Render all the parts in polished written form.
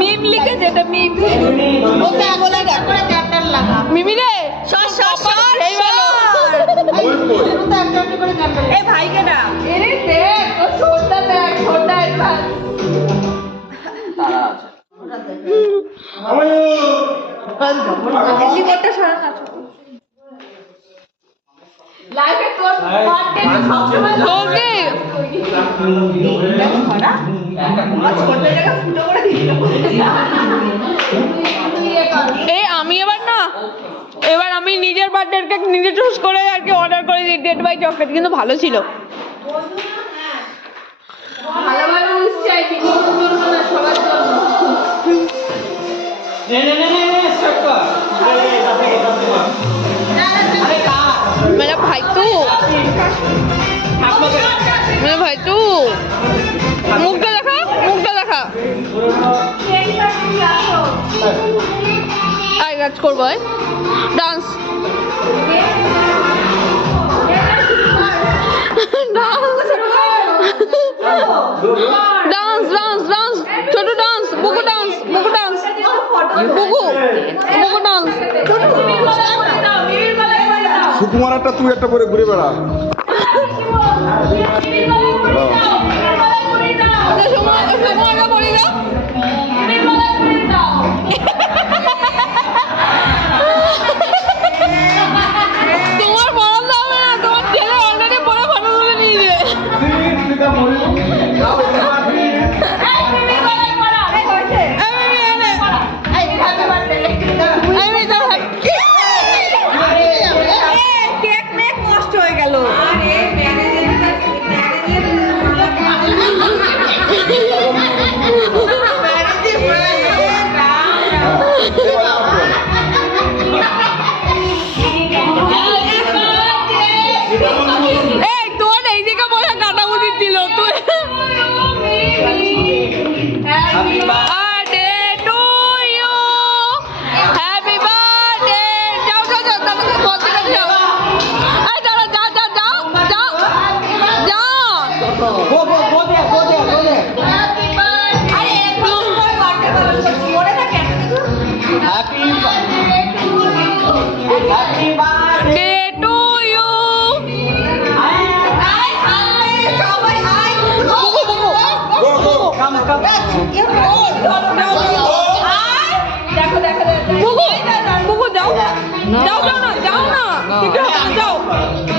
মিম লিখেছে, এটা মিম। মিমি রে এই ভাইকে না এরে দেখ ও ছোটটা দেখ ছোটটা অ্যাডভান্স লিভারটা সারা না লাইভে তোর বার্থডে সব সময় ওকে দেখো না আমার ছোটটা জায়গা ফুটো করে দিল এই আমি এবার আমি নিজের বার্থডে কেক নিজে চুজ করে আর কি অর্ডার করে দিই ডেট বাই চকলেট, কিন্তু ভালো ছিল। ভালো ভালো উইশ চাই বিনোদন জন্য না সবার জন্য। নে স্টার্ট কর। मेरा भाई तू मुखটা দেখা আই রাজ করব ডান্স ছোট ডান্স বুকু ডান্স সুকুমারটা তুই একটা করে ঘুরে বেড়া। তোমার বরণ হবে না, তোমার ছেলে অলরেডি পরে ফটো তুলে নিয়ে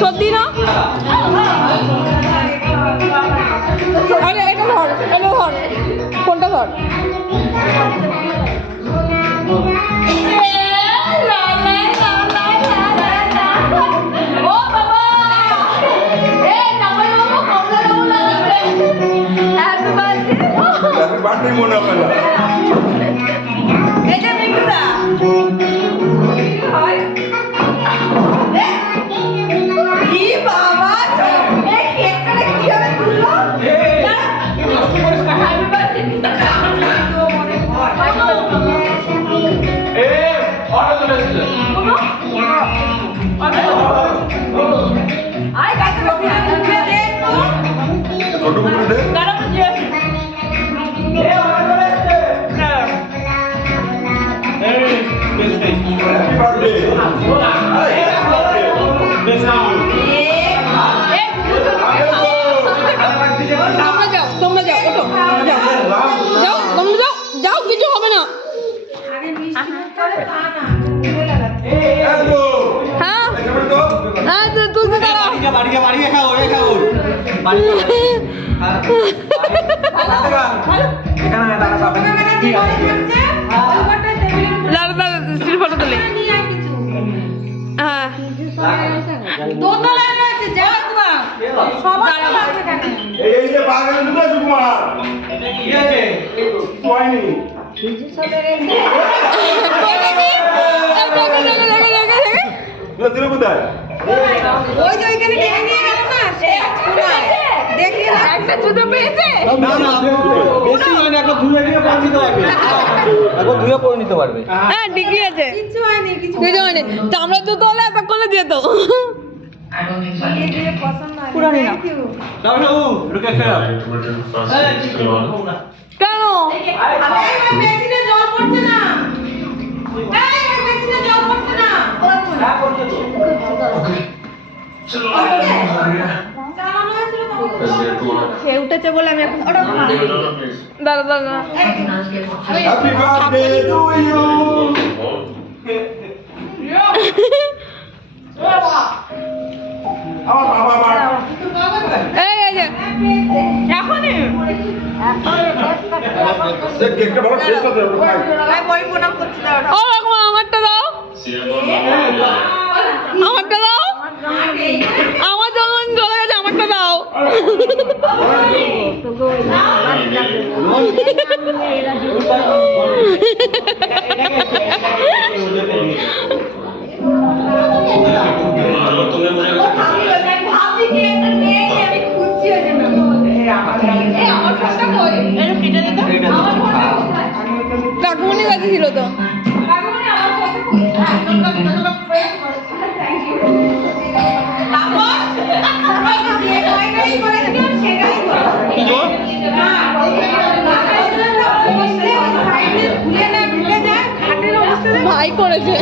সত্যি না আরে এটা ধর কোনটা ধর মনে হয় না এই যে মিঠুদা যাও কিছু হবে না। হ্যাঁ তুলতে দাঁড়াও ফটো তুলে হ্যাঁ কোথায় ওই যে ওইখানে টেনে নিয়ে গেল না দেখি একটা জুতো পেয়েছে না বেশি হয় না, একবার ধুয়ে নিয়ে পরে নিতে পারবে, একবার ধুয়ে পরে নিতে পারবে। হ্যাঁ ঠিকই আছে, কিছু হয়নি চামড়া জুতো হলে এতক্ষণে যেত। পুরানি না কেন সে উঠেছে বলে আমি এখন ওটা দাদা দাদা হ্যাপি বার্থডে টু ইউ আমার বাবা মা এই যে এখনই কেকটা বড় টেস্ট আছে ভাই বই প্রণাম করছি দাও ও দেখো আমারটা দাও আমারটা দাও আমার যখন চলে গেছে আমারটা দাও কাকুমনি কাছে ছিল তো ভাই করেছে